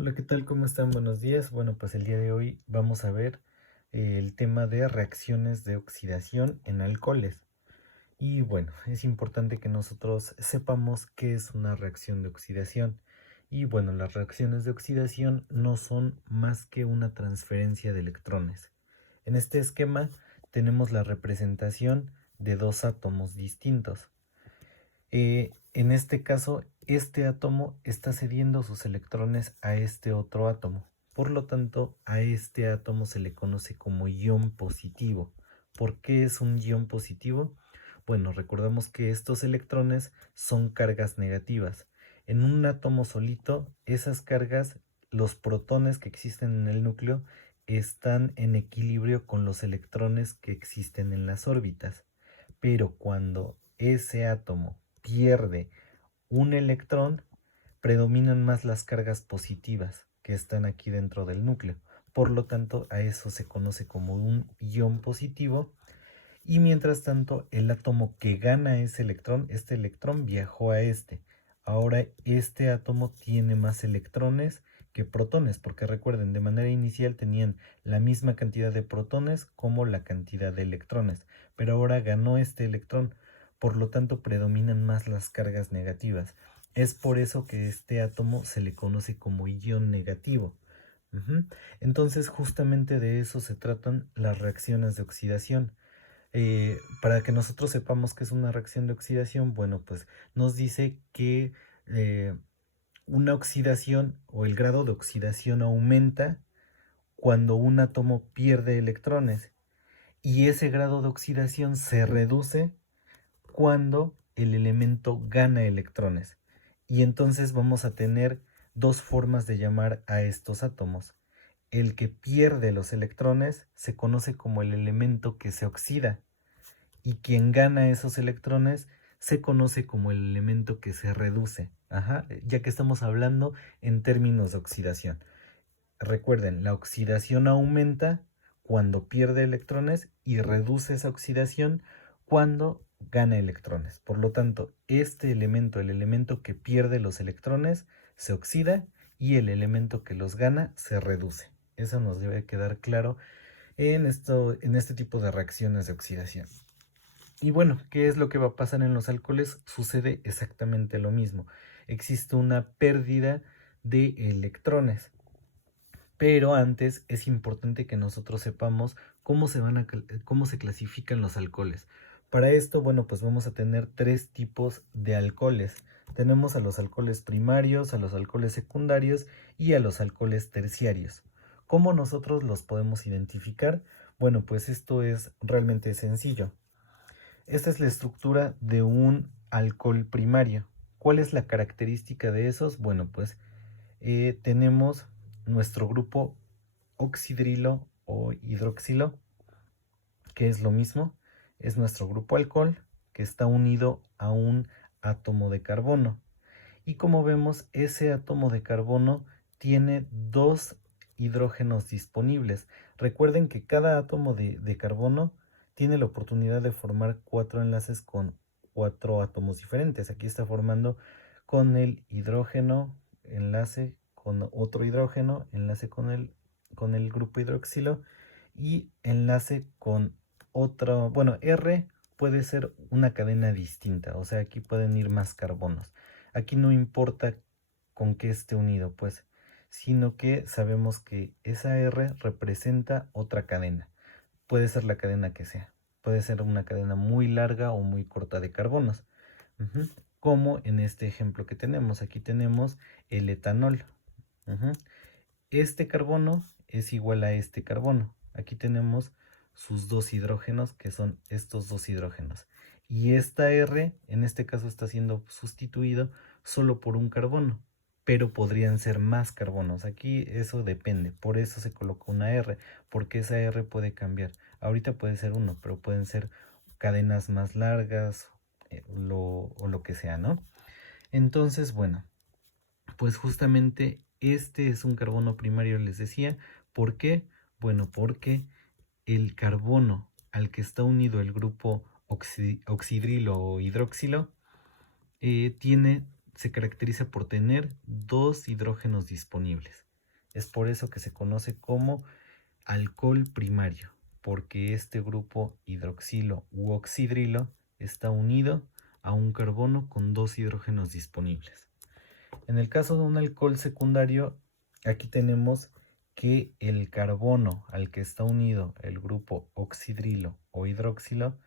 Hola, ¿qué tal? ¿Cómo están? Buenos días. Bueno, pues el día de hoy vamos a ver el tema de reacciones de oxidación en alcoholes. Y bueno, es importante que nosotros sepamos qué es una reacción de oxidación. Y bueno, las reacciones de oxidación no son más que una transferencia de electrones. En este esquema tenemos la representación de dos átomos distintos. En este caso, este átomo está cediendo sus electrones a este otro átomo. Por lo tanto, a este átomo se le conoce como ion positivo. ¿Por qué es un ion positivo? Bueno, recordamos que estos electrones son cargas negativas. En un átomo solito, esas cargas, los protones que existen en el núcleo, están en equilibrio con los electrones que existen en las órbitas. Pero cuando ese átomo pierde un electrón, predominan más las cargas positivas que están aquí dentro del núcleo. Por lo tanto, a eso se conoce como un ion positivo. Y mientras tanto, el átomo que gana ese electrón, este electrón viajó a este. Ahora este átomo tiene más electrones que protones, porque recuerden, de manera inicial tenían la misma cantidad de protones como la cantidad de electrones, pero ahora ganó este electrón, por lo tanto predominan más las cargas negativas. Es por eso que este átomo se le conoce como ion negativo. Ujú. Entonces, justamente de eso se tratan las reacciones de oxidación. Para que nosotros sepamos que es una reacción de oxidación, bueno, pues nos dice que eh, una oxidación o el grado de oxidación aumenta cuando un átomo pierde electrones y ese grado de oxidación se reduce cuando el elemento gana electrones. Y entonces vamos a tener dos formas de llamar a estos átomos. El que pierde los electrones se conoce como el elemento que se oxida y quien gana esos electrones se conoce como el elemento que se reduce. Ajá, ya que estamos hablando en términos de oxidación. Recuerden, la oxidación aumenta cuando pierde electrones y reduce esa oxidación cuando gana electrones. Por lo tanto, este elemento, el elemento que pierde los electrones, se oxida y el elemento que los gana se reduce. Eso nos debe quedar claro en este tipo de reacciones de oxidación. Y bueno, ¿qué es lo que va a pasar en los alcoholes? Sucede exactamente lo mismo. Existe una pérdida de electrones. Pero antes es importante que nosotros sepamos cómo se clasifican los alcoholes. Para esto, bueno, pues vamos a tener tres tipos de alcoholes. Tenemos a los alcoholes primarios, a los alcoholes secundarios y a los alcoholes terciarios. ¿Cómo nosotros los podemos identificar? Bueno, pues esto es realmente sencillo. Esta es la estructura de un alcohol primario. ¿Cuál es la característica de esos? Bueno, pues tenemos nuestro grupo oxidrilo o hidroxilo, que es lo mismo, es nuestro grupo alcohol que está unido a un átomo de carbono. Y como vemos, ese átomo de carbono tiene dos hidrógenos disponibles. Recuerden que cada átomo de carbono tiene la oportunidad de formar cuatro enlaces con cuatro átomos diferentes. Aquí está formando con el hidrógeno, enlace con otro hidrógeno, enlace con el grupo hidroxilo y enlace con otro, bueno, R puede ser una cadena distinta, o sea, aquí pueden ir más carbonos. Aquí no importa con qué esté unido, pues, sino que sabemos que esa R representa otra cadena. Puede ser la cadena que sea. Puede ser una cadena muy larga o muy corta de carbonos. Ujú. Como en este ejemplo que tenemos. Aquí tenemos el etanol. Ujú. Este carbono es igual a este carbono. Aquí tenemos sus dos hidrógenos, que son estos dos hidrógenos. Y esta R, en este caso, está siendo sustituido solo por un carbono, pero podrían ser más carbonos. Aquí eso depende, por eso se colocó una R, porque esa R puede cambiar. Ahorita puede ser uno, pero pueden ser cadenas más largas o lo que sea, ¿no? Entonces, bueno, pues justamente este es un carbono primario, les decía. ¿Por qué? Bueno, porque el carbono al que está unido el grupo oxidrilo o hidroxilo se caracteriza por tener dos hidrógenos disponibles. Es por eso que se conoce como alcohol primario, porque este grupo hidroxilo u oxidrilo está unido a un carbono con dos hidrógenos disponibles. En el caso de un alcohol secundario, aquí tenemos que el carbono al que está unido el grupo oxidrilo o hidroxilo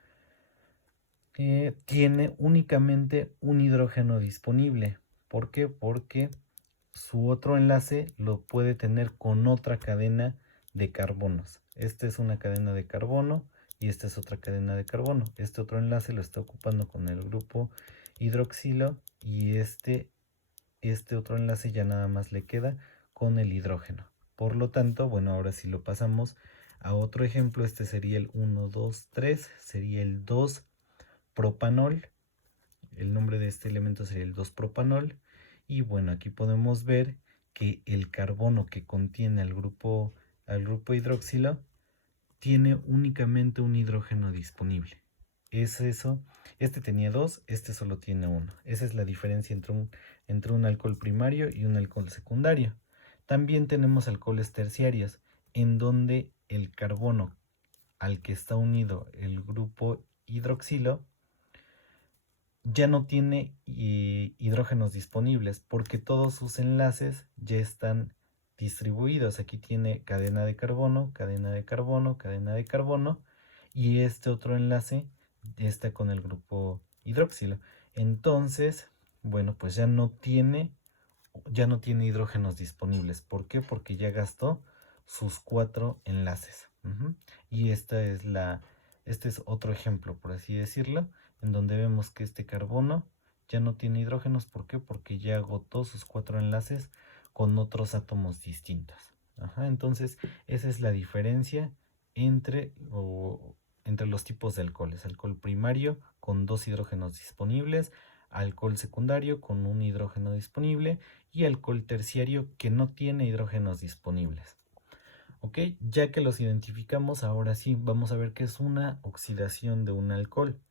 tiene únicamente un hidrógeno disponible. ¿Por qué? Porque su otro enlace lo puede tener con otra cadena de carbonos. Esta es una cadena de carbono y esta es otra cadena de carbono. Este otro enlace lo está ocupando con el grupo hidroxilo y este otro enlace ya nada más le queda con el hidrógeno. Por lo tanto, bueno, ahora si lo pasamos a otro ejemplo, este sería el 1, 2, 3, sería el 2-propanol. El nombre de este elemento sería el 2-propanol. Y bueno, aquí podemos ver que el carbono que contiene al grupo hidroxilo tiene únicamente un hidrógeno disponible. Es eso. Este tenía dos, este solo tiene uno. Esa es la diferencia entre un alcohol primario y un alcohol secundario. También tenemos alcoholes terciarios, en donde el carbono al que está unido el grupo hidroxilo ya no tiene hidrógenos disponibles porque todos sus enlaces ya están distribuidos. Aquí tiene cadena de carbono, cadena de carbono, cadena de carbono y este otro enlace está con el grupo hidroxilo. Entonces, bueno, pues ya no tiene hidrógenos disponibles. ¿Por qué? Porque ya gastó sus 4 enlaces. Y este es otro ejemplo, por así decirlo, en donde vemos que este carbono ya no tiene hidrógenos. ¿Por qué? Porque ya agotó sus 4 enlaces con otros átomos distintos. Entonces, esa es la diferencia entre los tipos de alcoholes. Alcohol primario con 2 hidrógenos disponibles, alcohol secundario con un hidrógeno disponible y alcohol terciario que no tiene hidrógenos disponibles. Ok, ya que los identificamos, ahora sí vamos a ver qué es una oxidación de un alcohol.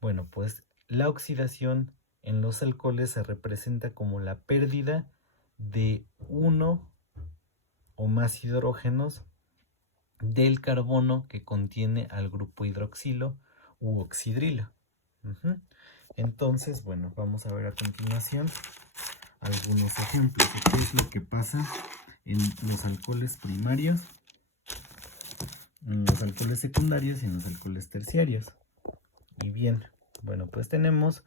Bueno, pues la oxidación en los alcoholes se representa como la pérdida de uno o más hidrógenos del carbono que contiene al grupo hidroxilo u oxidrilo. Entonces, bueno, vamos a ver a continuación algunos ejemplos de qué es lo que pasa en los alcoholes primarios, en los alcoholes secundarios y en los alcoholes terciarios. Y bien, bueno, pues tenemos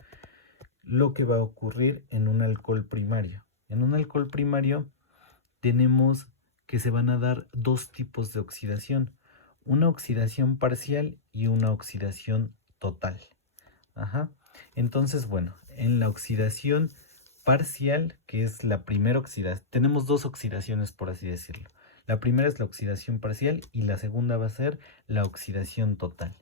lo que va a ocurrir en un alcohol primario. En un alcohol primario tenemos que se van a dar dos tipos de oxidación, una oxidación parcial y una oxidación total. Entonces, bueno, en la oxidación parcial, que es la primera oxidación, tenemos dos oxidaciones por así decirlo. La primera es la oxidación parcial y la segunda va a ser la oxidación total.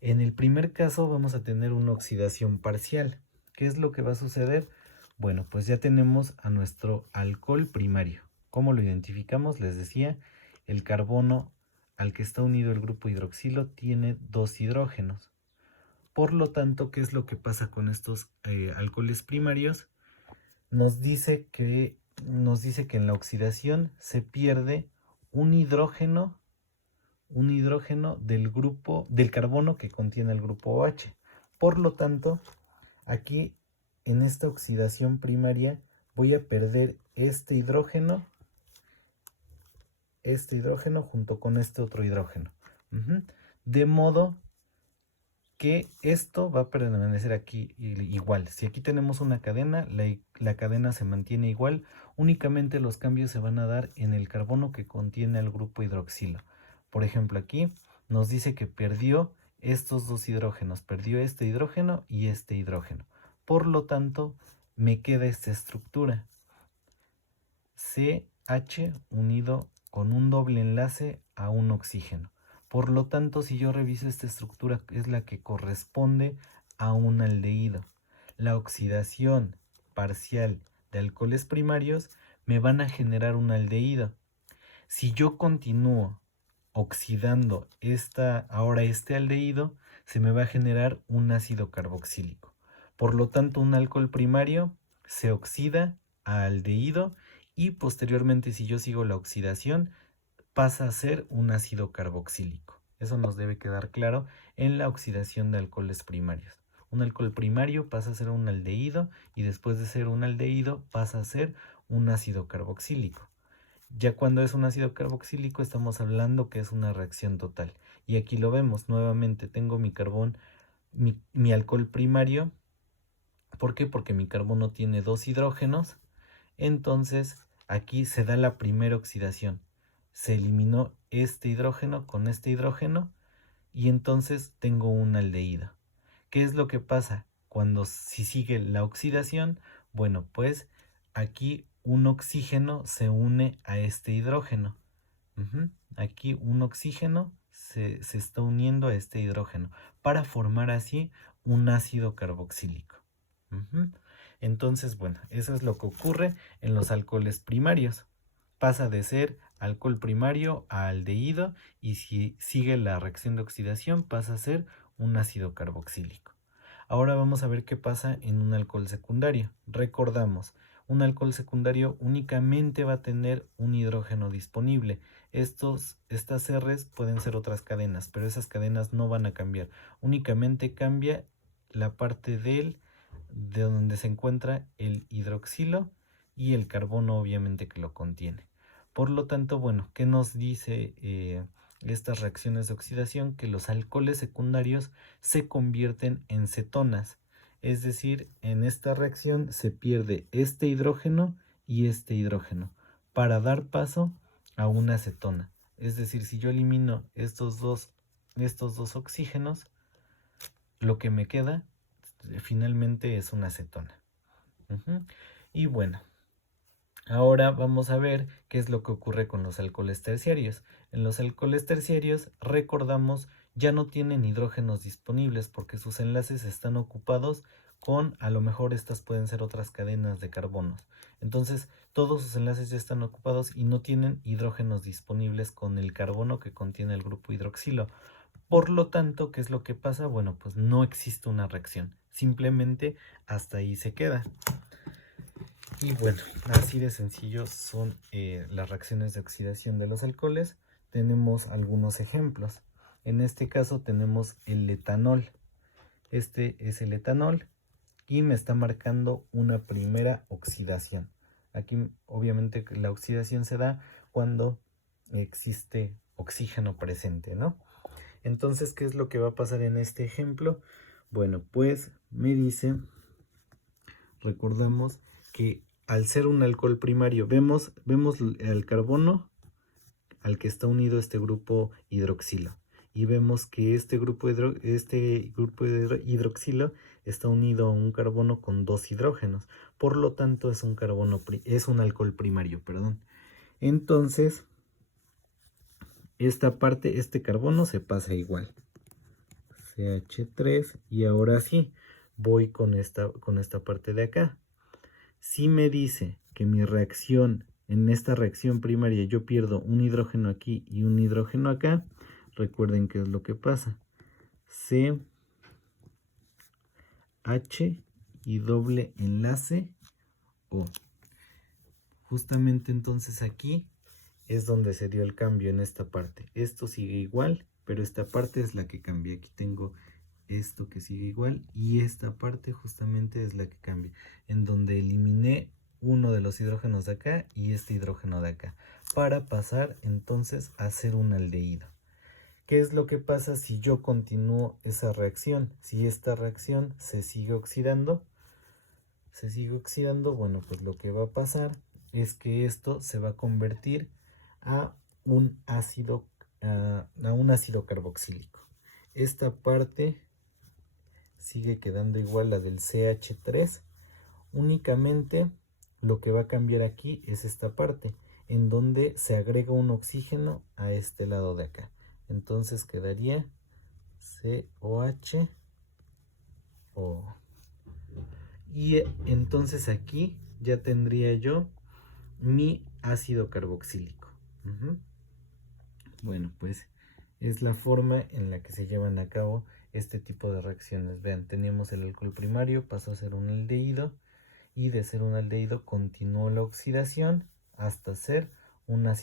En el primer caso vamos a tener una oxidación parcial. ¿Qué es lo que va a suceder? Bueno, pues ya tenemos a nuestro alcohol primario. ¿Cómo lo identificamos? Les decía, el carbono al que está unido el grupo hidroxilo tiene dos hidrógenos. Por lo tanto, ¿qué es lo que pasa con estos alcoholes primarios? Nos dice que en la oxidación se pierde un hidrógeno del carbono que contiene el grupo OH. Por lo tanto, aquí en esta oxidación primaria voy a perder este hidrógeno junto con este otro hidrógeno. De modo que esto va a permanecer aquí igual. Si aquí tenemos una cadena, la cadena se mantiene igual, únicamente los cambios se van a dar en el carbono que contiene el grupo hidroxilo. Por ejemplo, aquí nos dice que perdió estos dos hidrógenos, perdió este hidrógeno y este hidrógeno. Por lo tanto, me queda esta estructura, CH unido con un doble enlace a un oxígeno. Por lo tanto, si yo reviso esta estructura, es la que corresponde a un aldehído. La oxidación parcial de alcoholes primarios me van a generar un aldehído. Si yo continúo oxidando ahora este aldehído, se me va a generar un ácido carboxílico. Por lo tanto, un alcohol primario se oxida a aldehído y posteriormente, si yo sigo la oxidación, pasa a ser un ácido carboxílico. Eso nos debe quedar claro en la oxidación de alcoholes primarios. Un alcohol primario pasa a ser un aldehído y después de ser un aldehído pasa a ser un ácido carboxílico. Ya cuando es un ácido carboxílico estamos hablando que es una reacción total. Y aquí lo vemos nuevamente, tengo mi carbón, mi alcohol primario. ¿Por qué? Porque mi carbono tiene dos hidrógenos. Entonces aquí se da la primera oxidación. Se eliminó este hidrógeno con este hidrógeno y entonces tengo un aldehído. ¿Qué es lo que pasa cuando si sigue la oxidación? Bueno, pues aquí un oxígeno se une a este hidrógeno. Aquí un oxígeno se está uniendo a este hidrógeno para formar así un ácido carboxílico. Entonces, bueno, eso es lo que ocurre en los alcoholes primarios. Pasa de ser alcohol primario a aldehído y si sigue la reacción de oxidación pasa a ser un ácido carboxílico. Ahora vamos a ver qué pasa en un alcohol secundario. Recordamos, un alcohol secundario únicamente va a tener un hidrógeno disponible. Estas R's pueden ser otras cadenas, pero esas cadenas no van a cambiar. Únicamente cambia la parte de donde se encuentra el hidroxilo y el carbono obviamente que lo contiene. Por lo tanto, bueno, ¿qué nos dice estas reacciones de oxidación? Que los alcoholes secundarios se convierten en cetonas. Es decir, en esta reacción se pierde este hidrógeno y este hidrógeno para dar paso a una cetona. Es decir, si yo elimino estos dos oxígenos, lo que me queda finalmente es una cetona. Y bueno, ahora vamos a ver qué es lo que ocurre con los alcoholes terciarios. En los alcoholes terciarios, recordamos, ya no tienen hidrógenos disponibles porque sus enlaces están ocupados con, a lo mejor estas pueden ser otras cadenas de carbonos. Entonces, todos sus enlaces ya están ocupados y no tienen hidrógenos disponibles con el carbono que contiene el grupo hidroxilo. Por lo tanto, ¿qué es lo que pasa? Bueno, pues no existe una reacción. Simplemente hasta ahí se queda. Y bueno, así de sencillo son las reacciones de oxidación de los alcoholes. Tenemos algunos ejemplos. En este caso tenemos el etanol. Este es el etanol y me está marcando una primera oxidación. Aquí obviamente la oxidación se da cuando existe oxígeno presente, ¿no? Entonces, ¿qué es lo que va a pasar en este ejemplo? Bueno, pues me dice, recordamos que al ser un alcohol primario, vemos el carbono al que está unido este grupo hidroxilo. Y vemos que este grupo de hidroxilo está unido a un carbono con dos hidrógenos. Por lo tanto, es un alcohol primario, perdón. Entonces, esta parte, este carbono se pasa igual. CH3 y ahora sí, voy con esta parte de acá. Si me dice que mi reacción, en esta reacción primaria yo pierdo un hidrógeno aquí y un hidrógeno acá, recuerden qué es lo que pasa. CH y doble enlace O. Justamente entonces aquí es donde se dio el cambio en esta parte. Esto sigue igual, pero esta parte es la que cambia. Aquí tengo esto que sigue igual y esta parte justamente es la que cambia, en donde eliminé uno de los hidrógenos de acá y este hidrógeno de acá, para pasar entonces a ser un aldehído. ¿Qué es lo que pasa si yo continúo esa reacción? Si esta reacción se sigue oxidando, bueno, pues lo que va a pasar es que esto se va a convertir a un ácido carboxílico. Esta parte sigue quedando igual la del CH3. Únicamente lo que va a cambiar aquí es esta parte, en donde se agrega un oxígeno a este lado de acá. Entonces quedaría COH O. Y entonces aquí ya tendría yo mi ácido carboxílico. Bueno, pues es la forma en la que se llevan a cabo este tipo de reacciones. Vean, teníamos el alcohol primario, pasó a ser un aldehído y de ser un aldehído continuó la oxidación hasta ser una